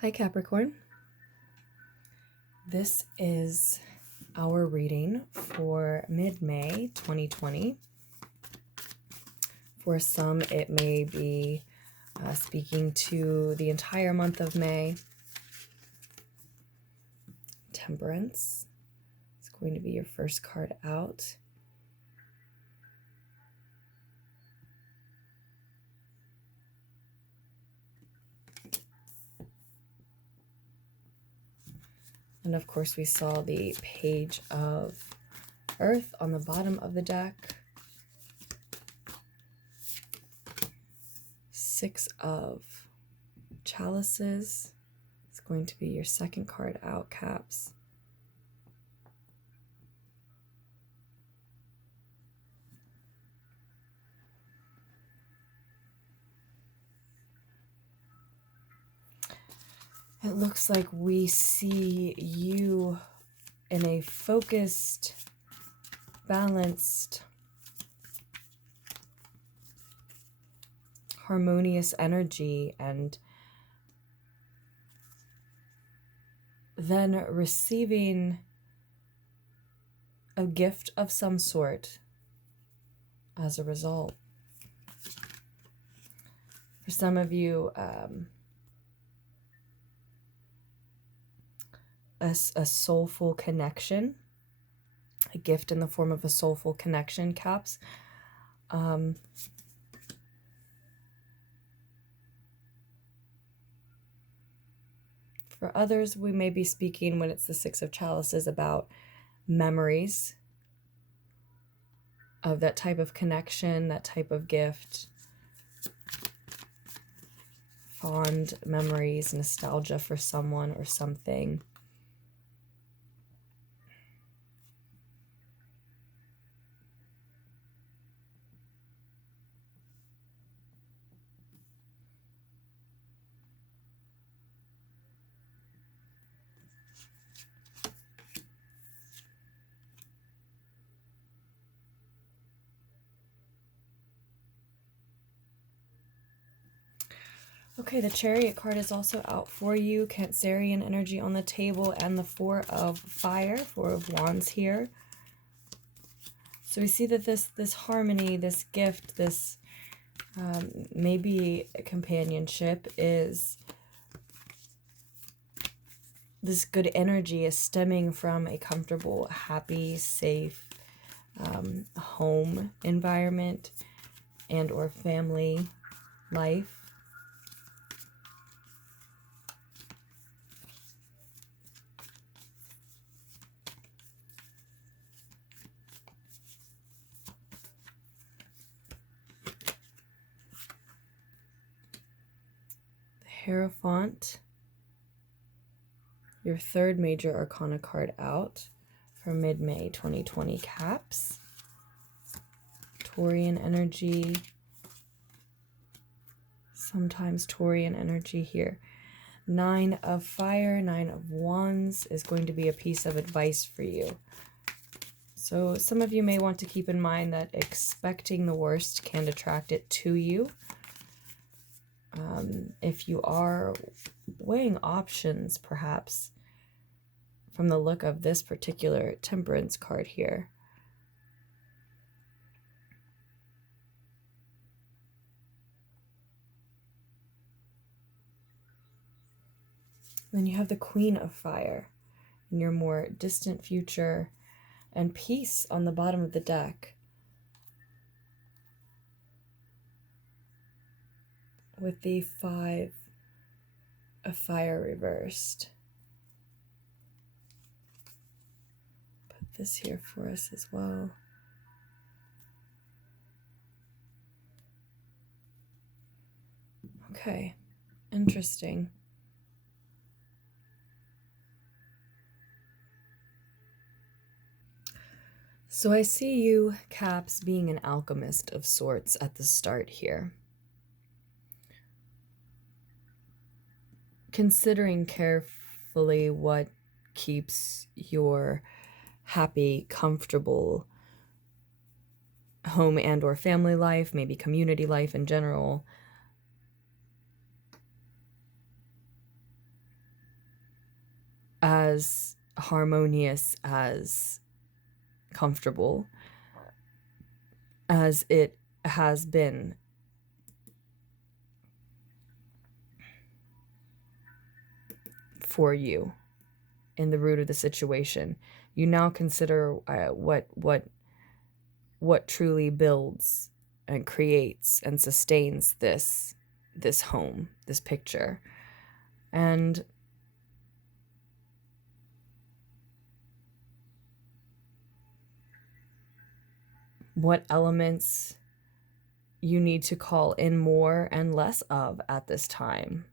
Hi Capricorn. This is our reading for mid-May 2020. For some, it may be speaking to the entire month of May. Temperance is going to be your first card out. And of course, we saw the Page of Earth on the bottom of the deck. Six of Chalices is going to be your second card out, Caps. It looks like we see you in a focused, balanced, harmonious energy, and then receiving a gift of some sort as a result. For some of you, a soulful connection, a gift in the form of a soulful connection, Caps. For others, we may be speaking, when it's the Six of Chalices, about memories of that type of connection, that type of gift. Fond memories, nostalgia for someone or something. Okay, the Chariot card is also out for you. Cancerian energy on the table, and the Four of Fire, Four of Wands here. So we see that this harmony, this gift, this maybe companionship, is this good energy is stemming from a comfortable, happy, safe home environment and or family life. Hierophant, your third major arcana card out for mid-May 2020, Caps. Taurian energy, sometimes Taurian energy here. Nine of Fire, Nine of Wands is going to be a piece of advice for you. So some of you may want to keep in mind that expecting the worst can attract it to you. If you are weighing options, perhaps, from the look of this particular Temperance card here. Then you have the Queen of Fire in your more distant future, and Peace on the bottom of the deck, with the Five of Fire reversed. Put this here for us as well. Okay, interesting. So I see you, Caps, being an alchemist of sorts at the start here. Considering carefully what keeps your happy, comfortable home and or family life, maybe community life in general, as harmonious, as comfortable as it has been for you in the root of the situation. You now consider what truly builds and creates and sustains this home, this picture. And what elements you need to call in more and less of at this time.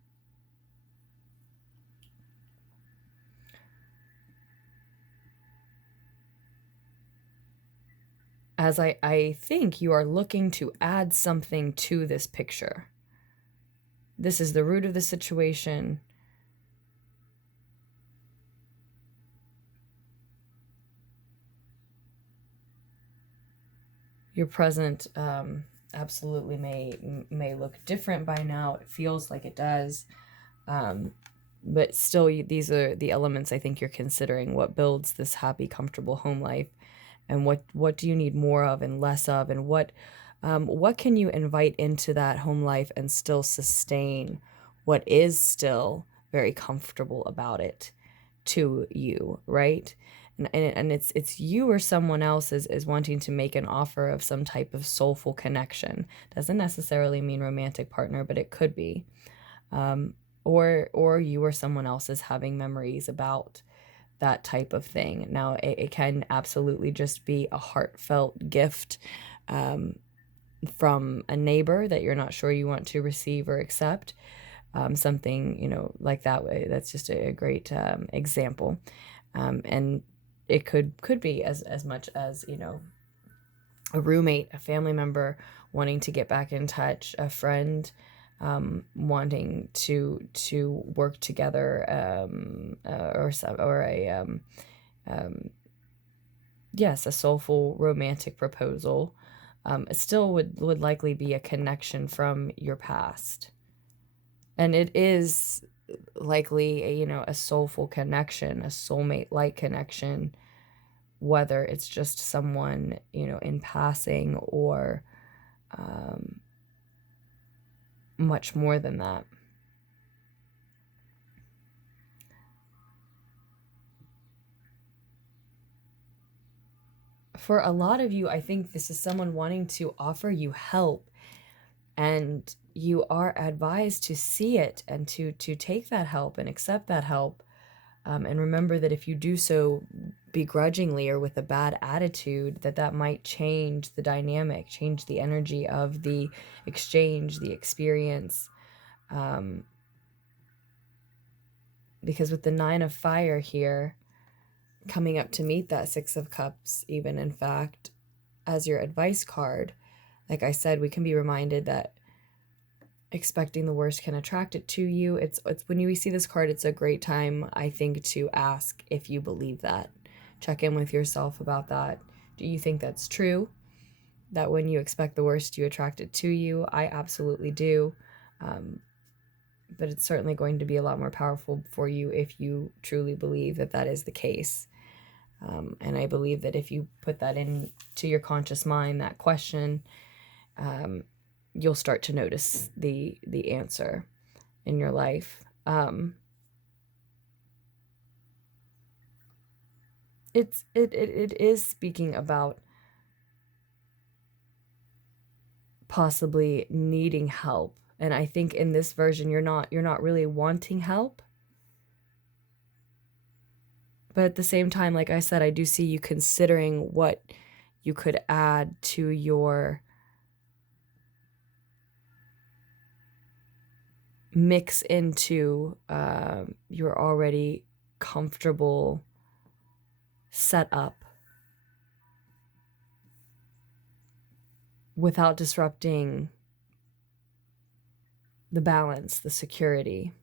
As I think you are looking to add something to this picture. This is the root of the situation. Your present absolutely may look different by now. It feels like it does. But still, these are the elements I think you're considering. What builds this happy, comfortable home life? And what do you need more of and less of? And what can you invite into that home life and still sustain what is still very comfortable about it to you, right? And it's you or someone else is wanting to make an offer of some type of soulful connection. Doesn't necessarily mean romantic partner, but it could be. Or you or someone else is having memories about that type of thing. Now, it can absolutely just be a heartfelt gift from a neighbor that you're not sure you want to receive or accept. Something, like that way. That's just a great example. And it could be as much as, a roommate, a family member wanting to get back in touch, a friend wanting to work together, yes, a soulful romantic proposal. It still would likely be a connection from your past, and it is likely a soulful connection, a soulmate-like connection, whether it's just someone in passing or much more than that. For a lot of you, I think this is someone wanting to offer you help, and you are advised to see it and to take that help and accept that help. And remember that if you do so begrudgingly or with a bad attitude, that might change the dynamic, change the energy of the exchange, the experience. Because with the 9 of Fire here, coming up to meet that 6 of Cups, even in fact, as your advice card, like I said, we can be reminded that expecting the worst can attract it to you. It's when you see this card, it's a great time, I think, to ask if you believe that. Check in with yourself about that. Do you think that's true? That when you expect the worst, you attract it to you? I absolutely do. But it's certainly going to be a lot more powerful for you if you truly believe that that is the case. And I believe that if you put that into your conscious mind, that question, you'll start to notice the answer in your life. It is speaking about possibly needing help, and I think in this version you're not really wanting help, but at the same time, like I said, I do see you considering what you could add to your mix into your already comfortable setup without disrupting the balance, the security.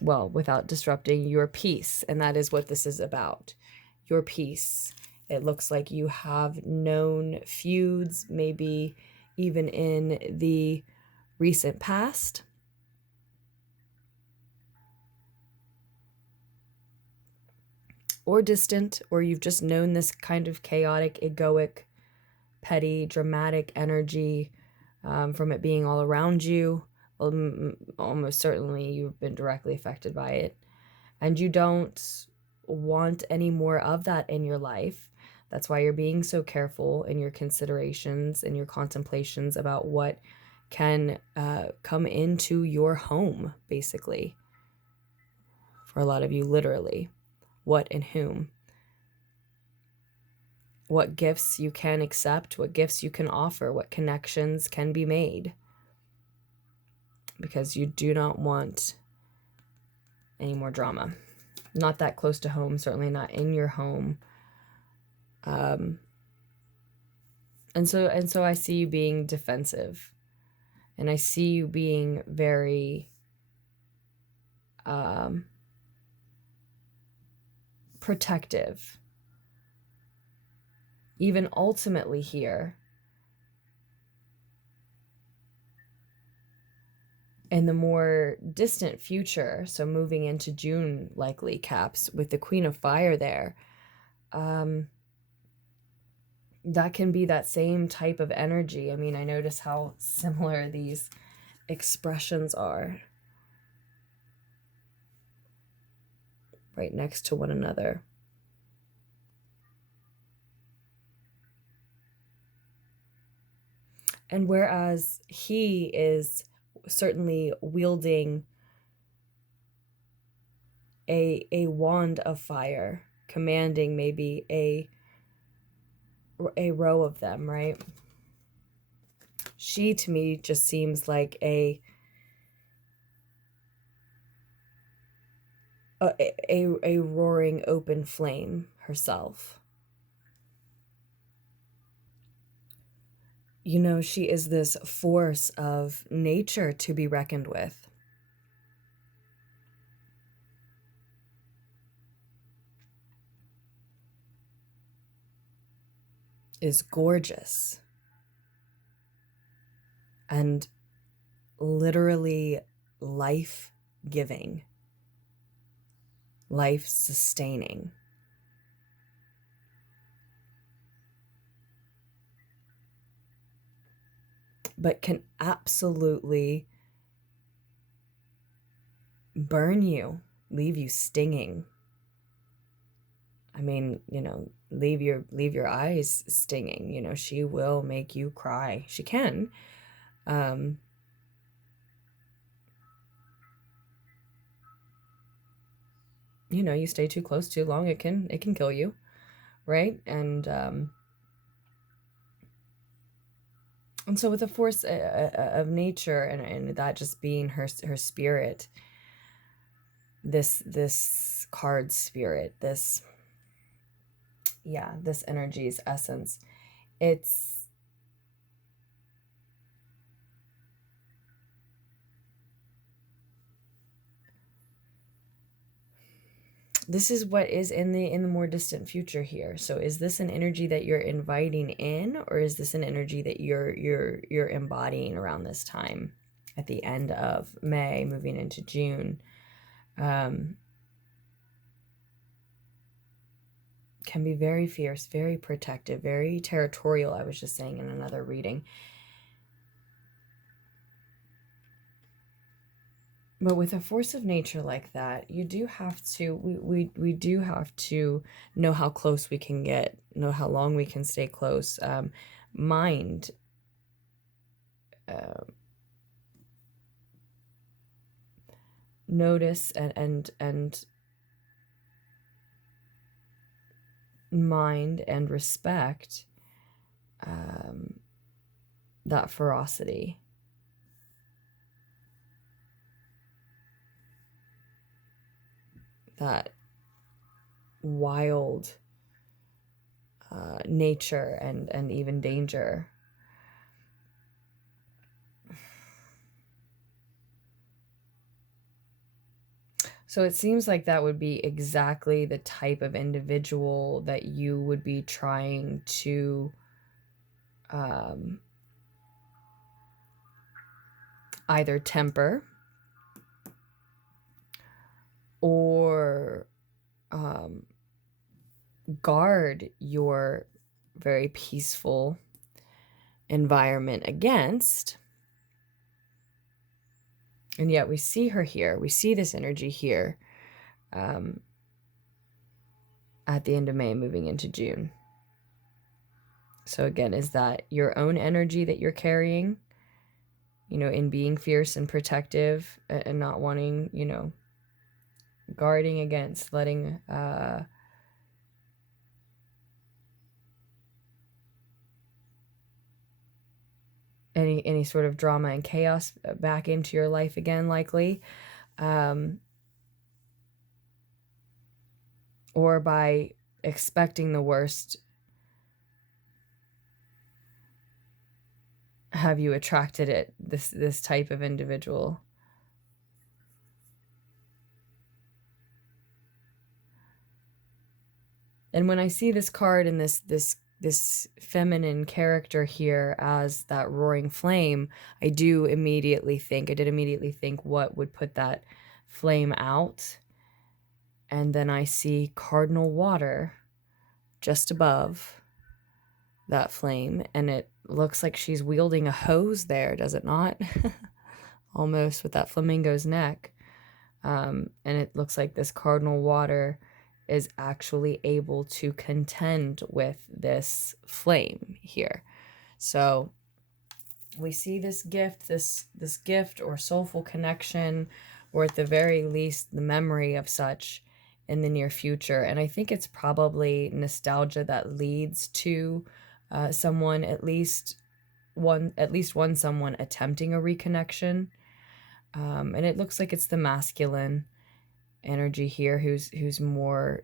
Well, without disrupting your peace, and that is what this is about. Your peace. It looks like you have known feuds, maybe even in the recent past. or distant, or you've just known this kind of chaotic, egoic, petty, dramatic energy from it being all around you. Almost certainly you've been directly affected by it. And you don't want any more of that in your life. That's why you're being so careful in your considerations and your contemplations about what can come into your home, basically. For a lot of you, literally. What and whom. What gifts you can accept, what gifts you can offer, what connections can be made. Because you do not want any more drama. Not that close to home, certainly not in your home. And so I see you being defensive. And I see you being very protective. Even ultimately here, in the more distant future, so moving into June, likely, Caps, with the Queen of Fire there, that can be that same type of energy. I mean, I notice how similar these expressions are right next to one another. And whereas he is certainly wielding a wand of fire, commanding maybe a row of them, right? She, to me, just seems like a roaring open flame herself. You know, she is this force of nature to be reckoned with. Is gorgeous. And literally life-giving. Life-sustaining. But can absolutely burn you, leave you stinging. I mean, you know, leave your eyes stinging. You know, she will make you cry. She can. You know, you stay too close too long, it can kill you, right? And so with the force of nature and that just being her spirit, this card spirit, this energy's essence, this is what is in the more distant future here. So is this an energy that you're inviting in, or is this an energy that you're embodying around this time at the end of May, moving into June? Can be very fierce, very protective, very territorial, I was just saying in another reading. But with a force of nature like that, you do have to, we do have to know how close we can get, know how long we can stay close. Mind, notice and mind and respect that ferocity. That wild nature and even danger. So it seems like that would be exactly the type of individual that you would be trying to either temper or guard your very peaceful environment against. And yet we see her here. We see this energy here at the end of May, moving into June. So again, is that your own energy that you're carrying, you know, in being fierce and protective and not wanting, you know, guarding against letting any sort of drama and chaos back into your life again, likely, or by expecting the worst, have you attracted it, this type of individual? And when I see this card and this feminine character here as that roaring flame, I did immediately think what would put that flame out. And then I see cardinal water just above that flame, and it looks like she's wielding a hose there, does it not? Almost with that flamingo's neck. And it looks like this cardinal water is actually able to contend with this flame here. So we see this gift, this gift or soulful connection, or at the very least the memory of such in the near future. And I think it's probably nostalgia that leads to someone, at least one someone attempting a reconnection. And it looks like it's the masculine energy here who's more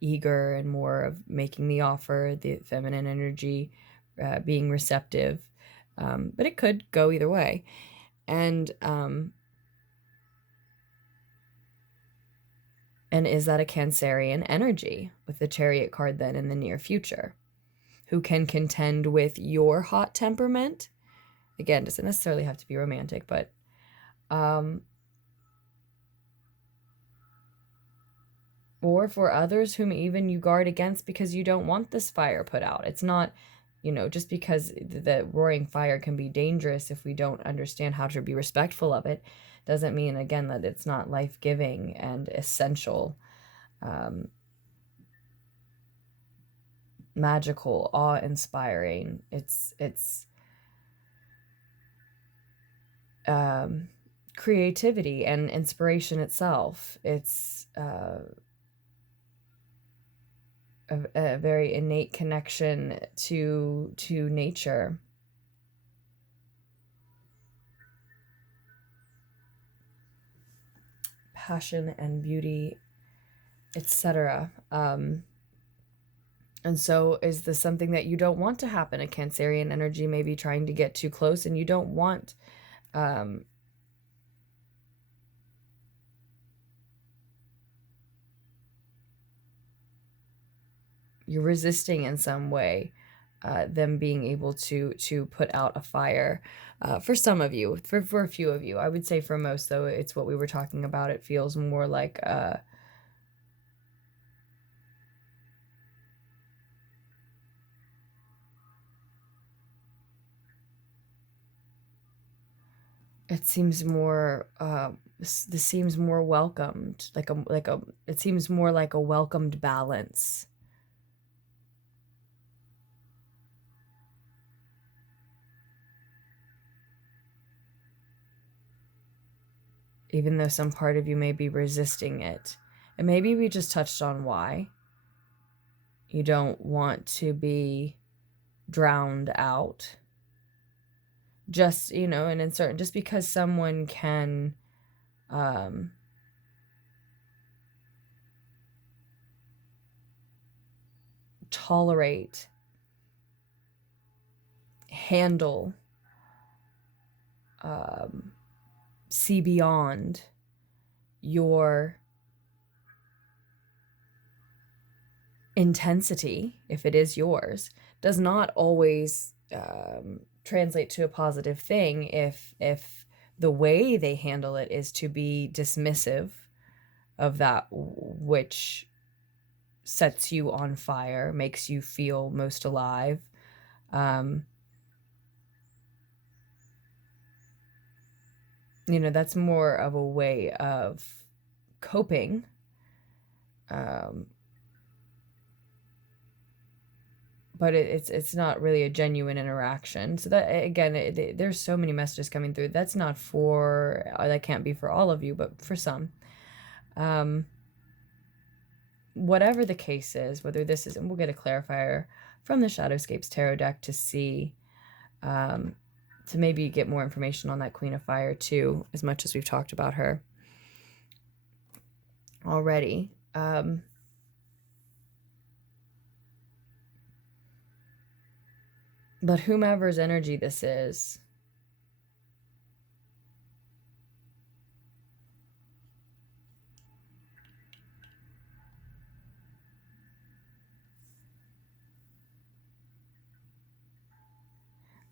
eager and more of making the offer, the feminine energy being receptive, but it could go either way. And is that a Cancerian energy with the Chariot card then in the near future, who can contend with your hot temperament? Again, doesn't necessarily have to be romantic, but or for others whom even you guard against because you don't want this fire put out. It's not, you know, just because the roaring fire can be dangerous if we don't understand how to be respectful of it, doesn't mean, again, that it's not life-giving and essential, magical, awe-inspiring. It's creativity and inspiration itself. It's a very innate connection to nature. Passion and beauty, etc. And so is this something that you don't want to happen? A Cancerian energy may be trying to get too close, and you don't want you're resisting in some way them being able to put out a fire. For some of you, for a few of you, I would say for most, though, it's what we were talking about. It feels more like it seems more this seems more welcomed, it seems more like a welcomed balance. Even though some part of you may be resisting it. And maybe we just touched on why. You don't want to be drowned out. Just, you know, and in certain, just because someone can tolerate, handle, see beyond your intensity, if it is yours, does not always translate to a positive thing if the way they handle it is to be dismissive of that which sets you on fire, makes you feel most alive. You know, that's more of a way of coping. But it's not really a genuine interaction. So that, again, there's so many messages coming through. That's not for, that can't be for all of you, but for some. Whatever the case is, whether this is, and we'll get a clarifier from the Shadowscapes tarot deck to see, to maybe get more information on that Queen of Fire too, as much as we've talked about her already. But whomever's energy this is,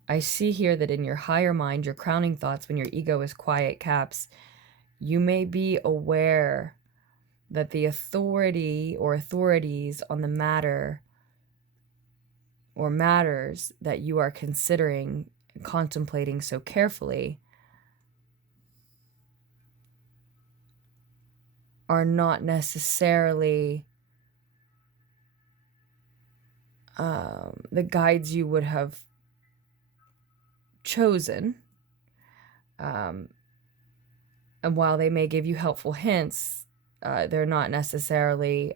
I see here that in your higher mind, your crowning thoughts, when your ego is quiet, Caps, you may be aware that the authority or authorities on the matter or matters that you are considering and contemplating so carefully are not necessarily the guides you would have chosen. And while they may give you helpful hints, they're not necessarily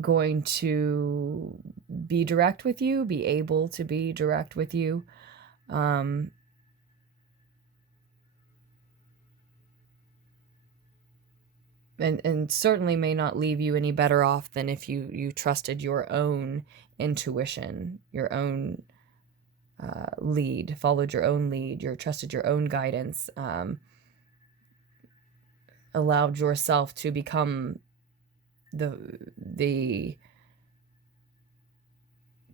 going to be direct with you, be able to be direct with you. And certainly may not leave you any better off than if you trusted your own intuition, your own lead, followed your own lead, trusted your own guidance, allowed yourself to become the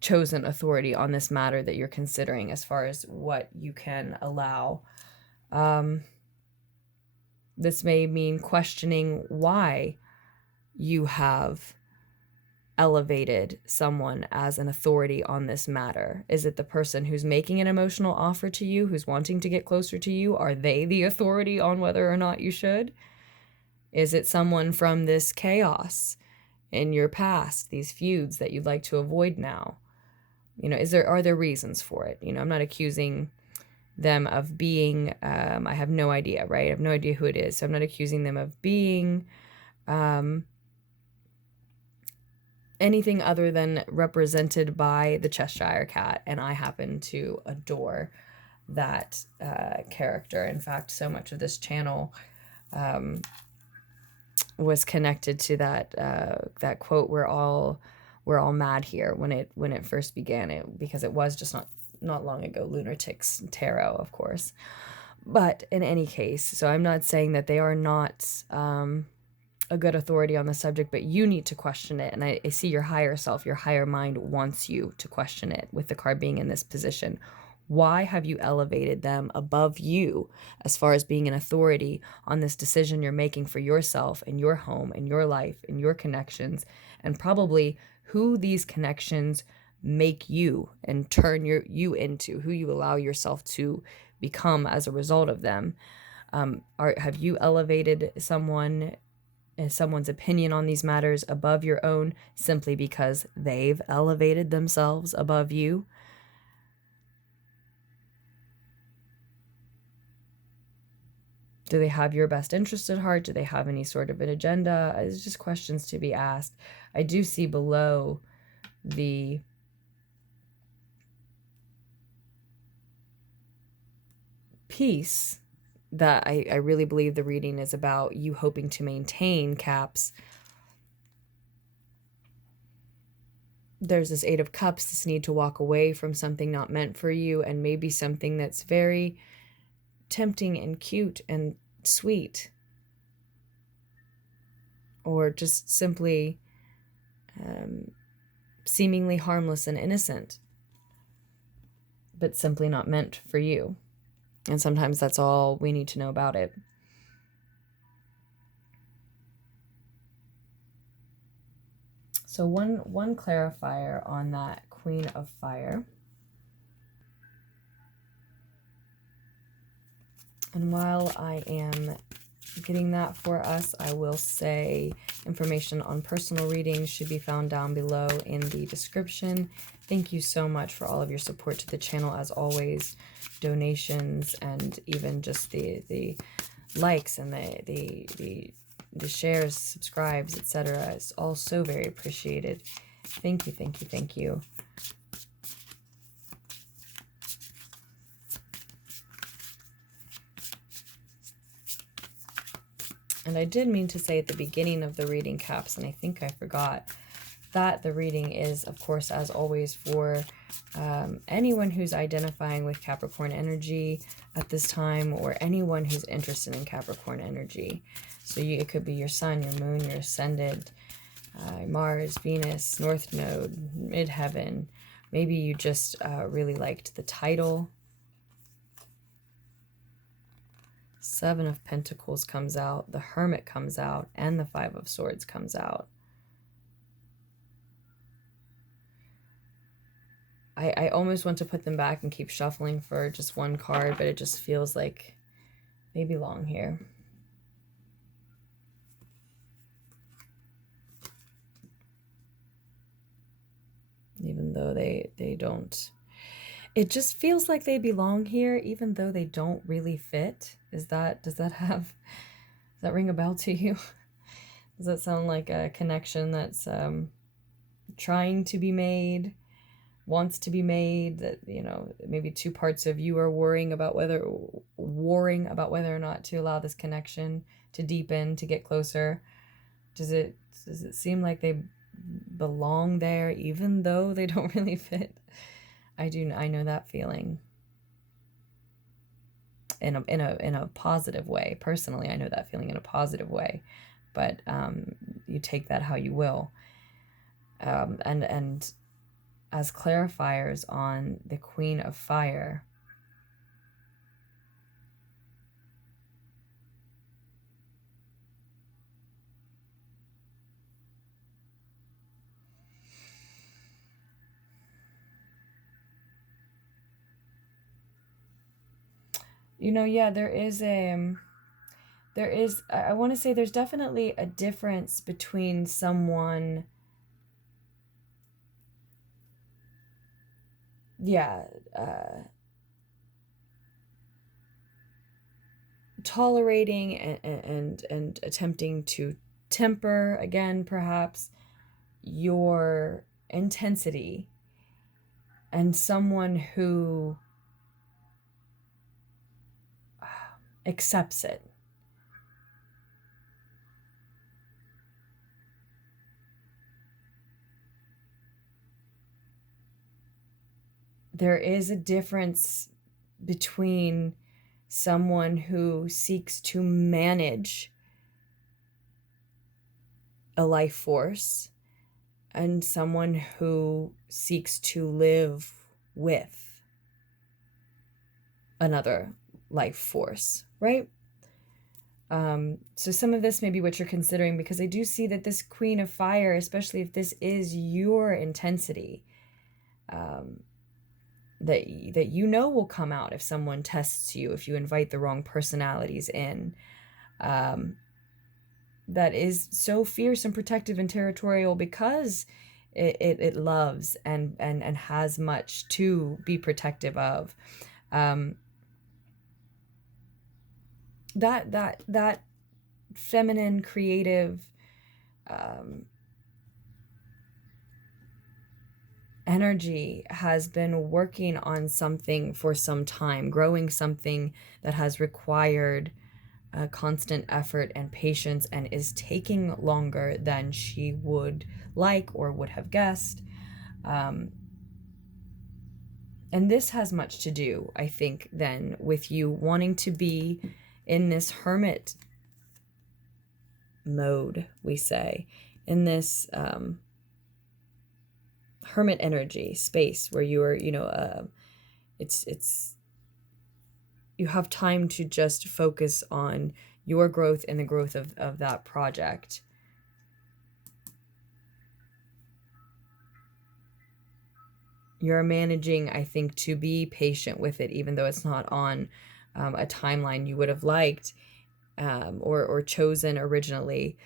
chosen authority on this matter that you're considering as far as what you can allow. This may mean questioning why you have elevated someone as an authority on this matter. Is it the person who's making an emotional offer to you, who's wanting to get closer to you? Are they the authority on whether or not you should? Is it someone from this chaos in your past, these feuds that you'd like to avoid now? You know, are there reasons for it? You know, I'm not accusing them of being, I have no idea, right? I have no idea who it is. So I'm not accusing them of being anything other than represented by the Cheshire Cat. And I happen to adore that character. In fact, so much of this channel was connected to that quote, we're all mad here, when it first began, because it was just not long ago, Lunartics Tarot, of course. But in any case, so I'm not saying that they are not a good authority on the subject, but you need to question it. And I see your higher self, your higher mind wants you to question it, with the card being in this position. Why have you elevated them above you as far as being an authority on this decision you're making for yourself and your home and your life and your connections, and probably who these connections make you and turn you into, who you allow yourself to become as a result of them? Have you elevated someone's opinion on these matters above your own simply because they've elevated themselves above you? Do they have your best interest at heart? Do they have any sort of an agenda? It's just questions to be asked. I do see below the piece that I really believe the reading is about you hoping to maintain, Caps. There's this Eight of Cups, this need to walk away from something not meant for you, and maybe something that's very tempting and cute and sweet, or just simply seemingly harmless and innocent, but simply not meant for you. And sometimes that's all we need to know about it. So one clarifier on that Queen of Fire. And while I am getting that for us, I will say information on personal readings should be found down below in the description. Thank you so much for all of your support to the channel, as always. Donations and even just the likes and the shares, subscribes, etc. It's all so very appreciated. Thank you, thank you, thank you. And I did mean to say at the beginning of the reading, Caps, and I think I forgot, that the reading is, of course, as always, for anyone who's identifying with Capricorn energy at this time, or anyone who's interested in Capricorn energy. So it could be your sun, your moon, your ascendant, Mars, Venus, North Node, Midheaven. Maybe you just really liked the title. Seven of Pentacles comes out, the Hermit comes out, and the Five of Swords comes out. I almost want to put them back and keep shuffling for just one card, but it just feels like they belong here. Even though they don't. It just feels like they belong here, even though they don't really fit. Does that ring a bell to you? Does that sound like a connection that's trying to be made, wants to be made, that, you know, maybe two parts of you are warring about whether or not to allow this connection to deepen, to get closer? Does it seem like they belong there even though they don't really fit? I know that feeling in a positive way. Personally, I know that feeling in a positive way, but you take that how you will. And as clarifiers on the Queen of Fire, you know, yeah, I want to say there's definitely a difference between someone, tolerating and attempting to temper, again, perhaps, your intensity, and someone who accepts it. There is a difference between someone who seeks to manage a life force and someone who seeks to live with another life force, right? So some of this may be what you're considering, because I do see that this Queen of Fire, especially if this is your intensity, that you know will come out if someone tests you, if you invite the wrong personalities in, that is so fierce and protective and territorial because it loves and has much to be protective of. That feminine, creative energy has been working on something for some time, growing something that has required constant effort and patience, and is taking longer than she would like or would have guessed. And this has much to do, I think, then with you wanting to be in this hermit mode, we say, in this hermit energy space where you are, you know, it's you have time to just focus on your growth and the growth of that project. you're managing, I think, to be patient with it, even though it's not on a timeline you would have liked or chosen originally.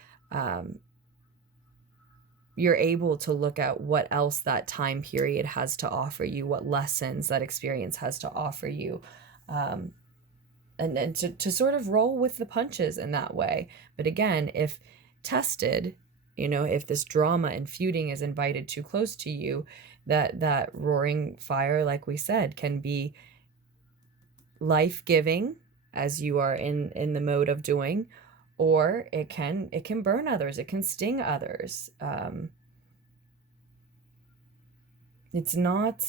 You're able to look at what else that time period has to offer you, what lessons that experience has to offer you, and to sort of roll with the punches in that way. But again, if tested, if this drama and feuding is invited too close to you, that roaring fire, like we said, can be life-giving as you are in the mode of doing, or it can burn others, it can sting others. It's not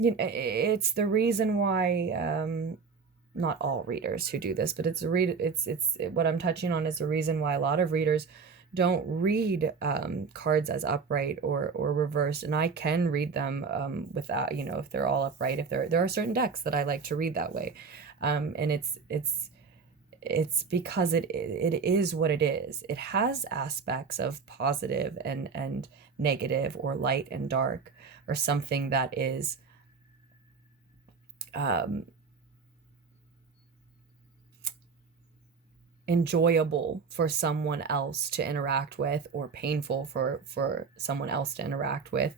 it's the reason why not all readers who do this, but it's what I'm touching on is the reason why a lot of readers don't read cards as upright or reversed, and I can read them without, if they're all upright. If there are certain decks that I like to read that way, and it's because it is what it is. It has aspects of positive and negative, or light and dark, or something that is enjoyable for someone else to interact with, or painful for someone else to interact with.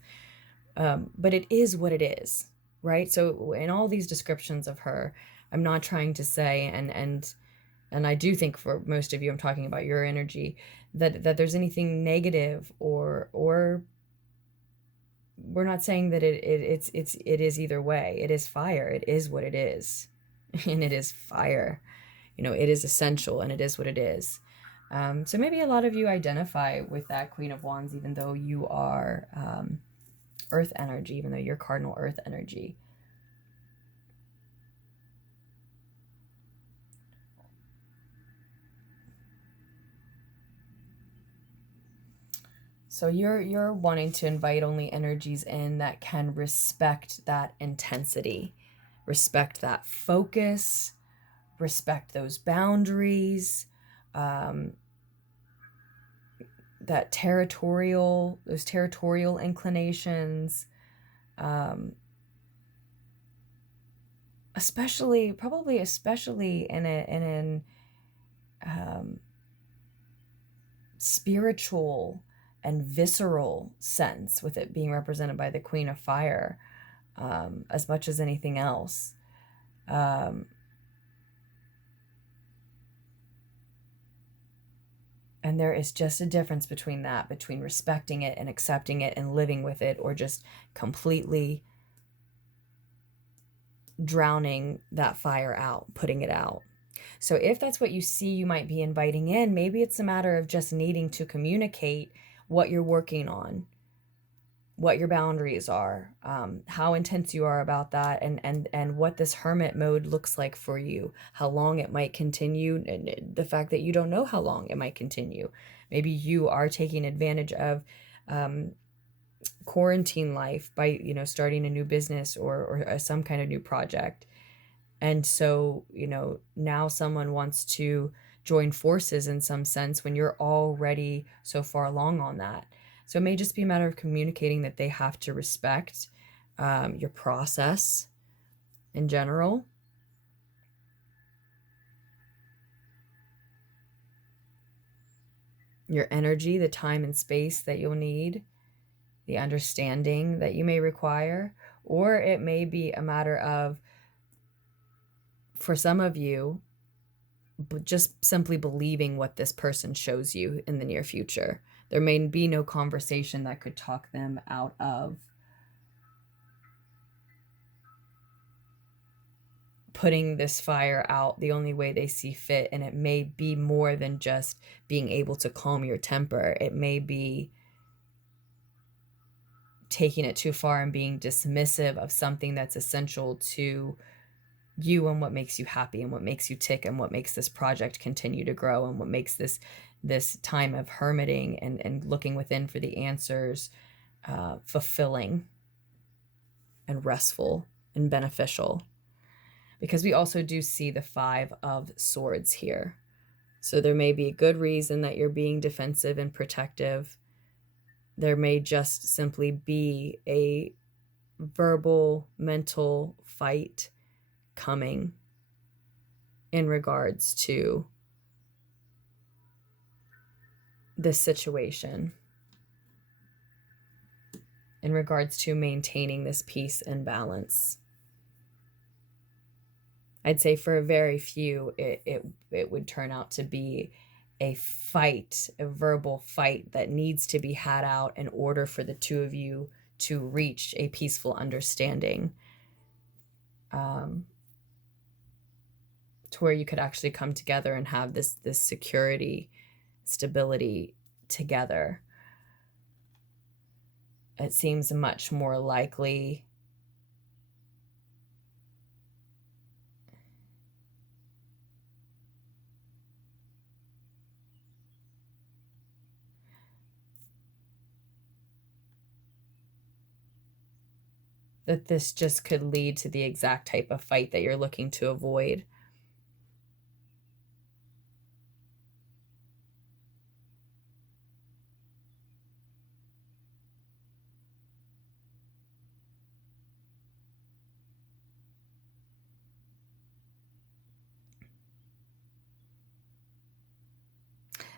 But it is what it is, right? So in all these descriptions of her, I'm not trying to say, and I do think for most of you, I'm talking about your energy, that there's anything negative, or we're not saying that it is either way. It is fire. It is what it is, and it is fire. It is essential, and it is what it is. So maybe a lot of you identify with that Queen of Wands, even though you are Earth energy, even though you're cardinal Earth energy. So you're wanting to invite only energies in that can respect that intensity, respect that focus, respect those boundaries, those territorial inclinations, especially in an spiritual and visceral sense, with it being represented by the Queen of Fire, as much as anything else. And there is just a difference between respecting it and accepting it and living with it, or just completely drowning that fire out, putting it out. So if that's what you see you might be inviting in, maybe it's a matter of just needing to communicate what you're working on, what your boundaries are, how intense you are about that, and what this hermit mode looks like for you, how long it might continue, and the fact that you don't know how long it might continue. Maybe you are taking advantage of quarantine life by, starting a new business or some kind of new project. And so, now someone wants to join forces in some sense when you're already so far along on that. So it may just be a matter of communicating that they have to respect your process in general. Your energy, the time and space that you'll need, the understanding that you may require. Or it may be a matter of, for some of you, just simply believing what this person shows you in the near future. There may be no conversation that could talk them out of putting this fire out the only way they see fit. And it may be more than just being able to calm your temper. It may be taking it too far and being dismissive of something that's essential to you, and what makes you happy, and what makes you tick, and what makes this project continue to grow, and what makes this time of hermiting and looking within for the answers fulfilling and restful and beneficial. Because we also do see the 5 of Swords here. So there may be a good reason that you're being defensive and protective. there may just simply be a verbal, mental fight coming in regards to this situation, in regards to maintaining this peace and balance. I'd say for very few, it would turn out to be a fight, a verbal fight that needs to be had out in order for the two of you to reach a peaceful understanding, to where you could actually come together and have this security, stability together. It seems much more likely that this just could lead to the exact type of fight that you're looking to avoid.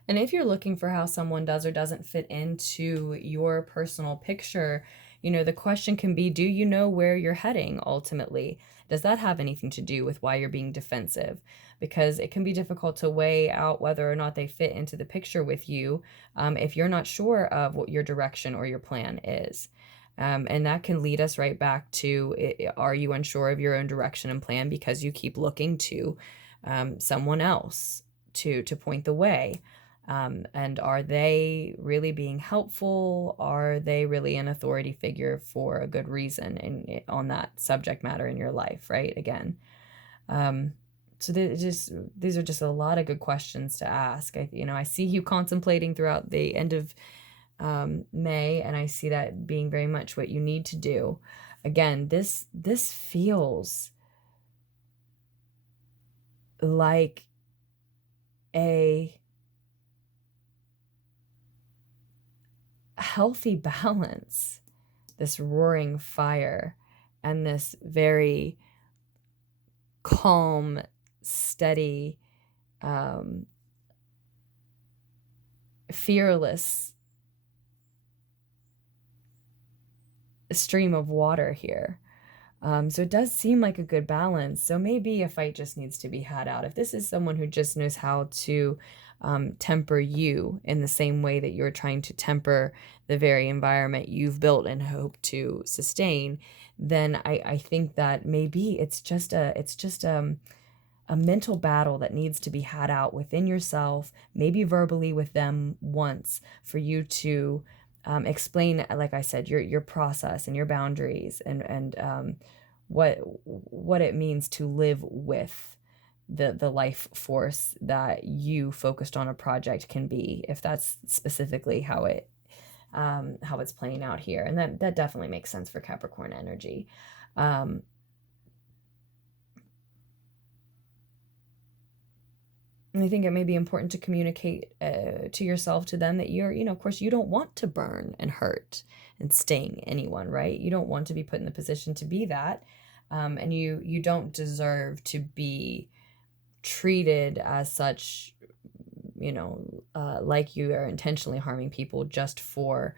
And if you're looking for how someone does or doesn't fit into your personal picture, you know, the question can be, do you know where you're heading ultimately? Does that have anything to do with why you're being defensive? Because it can be difficult to weigh out whether or not they fit into the picture with you if you're not sure of what your direction or your plan is. And that can lead us right back to, are you unsure of your own direction and plan because you keep looking to someone else to point the way? And are they really being helpful? Are they really an authority figure for a good reason on that subject matter in your life, right? Again, so these are just a lot of good questions to ask. I see you contemplating throughout the end of May, and I see that being very much what you need to do. Again, this feels like a healthy balance, this roaring fire and this very calm, steady, fearless stream of water here. So it does seem like a good balance. So maybe a fight just needs to be had out. If this is someone who just knows how to temper you in the same way that you're trying to temper the very environment you've built and hope to sustain, then I think that maybe it's just a mental battle that needs to be had out within yourself, maybe verbally with them once, for you to explain, like I said, your process and your boundaries and what it means to live with the life force that you focused on a project can be, if that's specifically how it's playing out here. And that definitely makes sense for Capricorn energy. And I think it may be important to communicate to yourself, to them, that of course, you don't want to burn and hurt and sting anyone, right? You don't want to be put in the position to be that. And you don't deserve to be treated as such, like you are intentionally harming people just for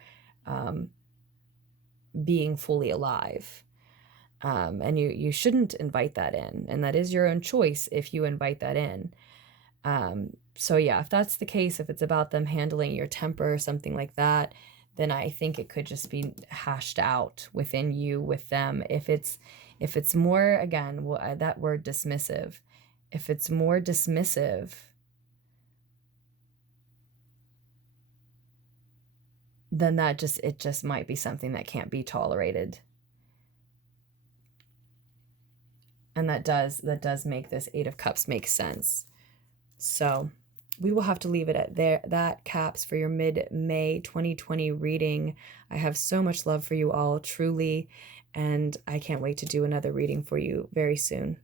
being fully alive. And you shouldn't invite that in. And that is your own choice if you invite that in. So yeah, if that's the case, if it's about them handling your temper or something like that, then I think it could just be hashed out within you with them. If it's more, again, that word dismissive, if it's more dismissive, then it just might be something that can't be tolerated. And that does make this Eight of Cups make sense. So we will have to leave it at there. That caps for your mid-May 2020 reading. I have so much love for you all, truly, and I can't wait to do another reading for you very soon.